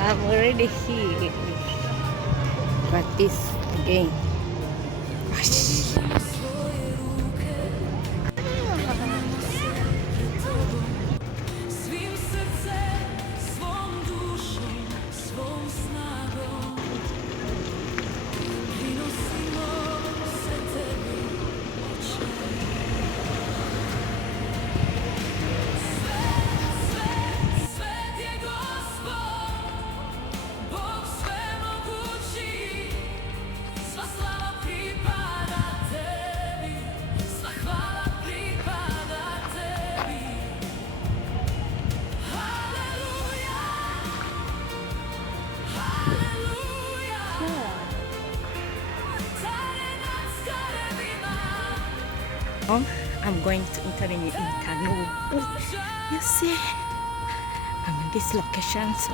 I'm already here. Practice again. I'm going to enter in Kamenovo. You see, I'm in this location, so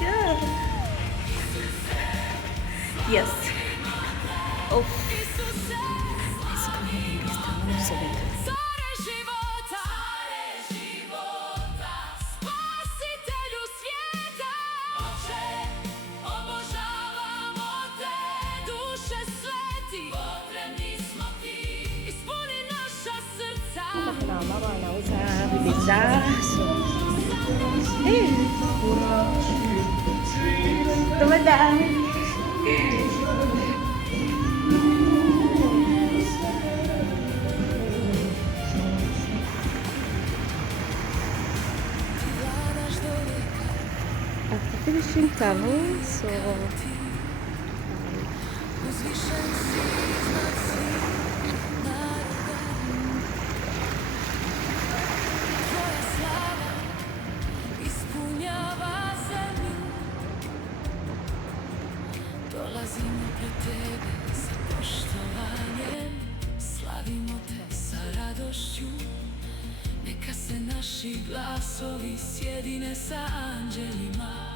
yeah. Yes. Oh. Let's go in this town so that mama nauza bidhaa. Tumadaan. After finishing tunnel, so dolazimo pred tebe sa poštovanjem, slavimo te sa radošću, neka se naši glasovi sjedine sa anđelima,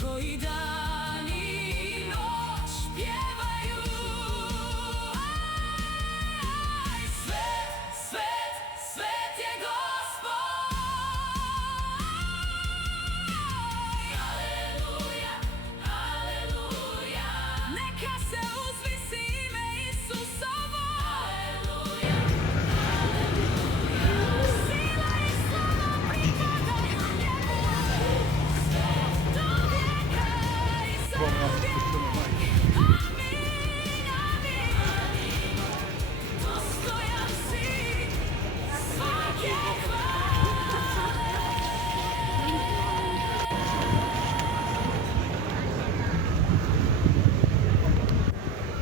koji dan i noć pjevaju. Svet, svet, svet je Gospod. Aleluja, aleluja, neka se uzvisi ime Isusovo. Aleluja, aleluja, sila i slava pripadaju njemu. Sve do vijeka i zauvijek. Amin, amin, dostojan si svake hvale.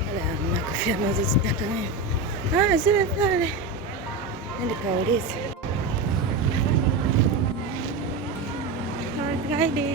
Allora, ecco, fermo di staccare. Ah, si deve fare. Vedi paurese. Alrighty.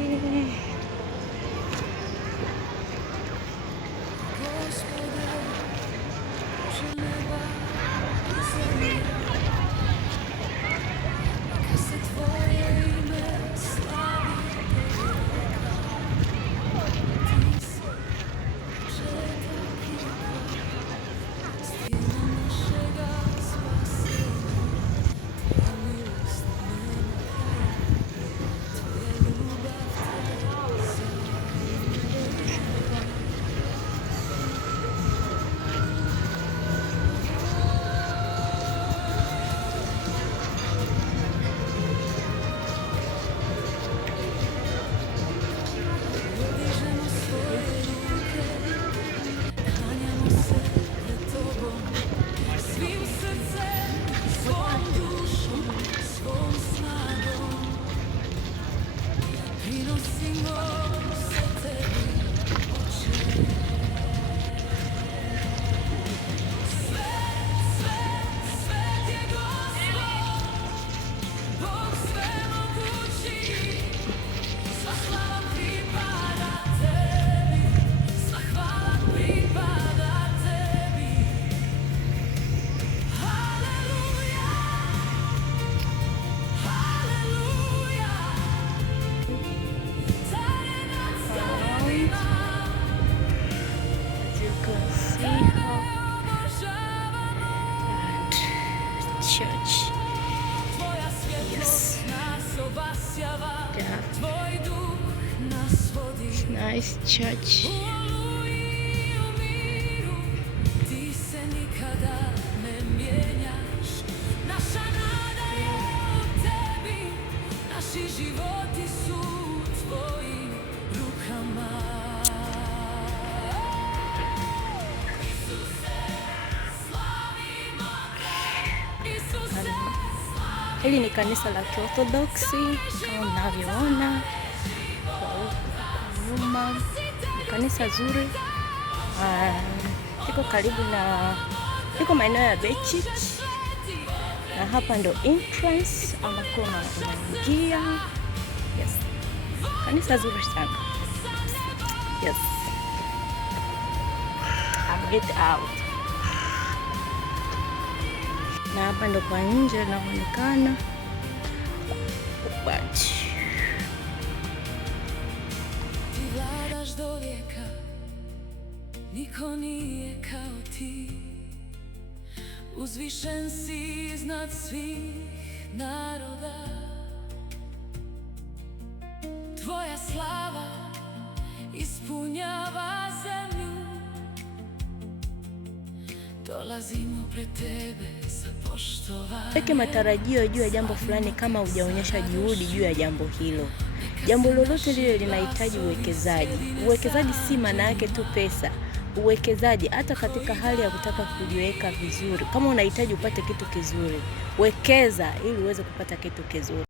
Church. Yes. Yeah. It's nice church. Hili ni kanisa la Kiorthodoksi kama mnavyoona kwa nyuma. Kanisa zuri. Liko maeneo ya Bečići. Na hapa ndo entrance ambako unaingia. Yes. Kanisa zuri sana. Yes. Get out. Na hapa ndo kwa nje inaonekana. Ti vladaš do vijeka, niko nije kao ti. Uzvišen si iznad svih naroda. Tvoja slava ispunjava zemlju. Dolazimo pred tebe sa poštovanjem. Weke matarajio juu ya jambo fulani kama hujaonyesha juhudi juu ya jambo hilo. Jambo lolote lile linahitaji uwekezaji. Uwekezaji si maana yake tu pesa. Uwekezaji hata katika hali ya kutaka kujiweka vizuri. Kama unahitaji upate kitu kizuri, wekeza ili uweze kupata kitu kizuri.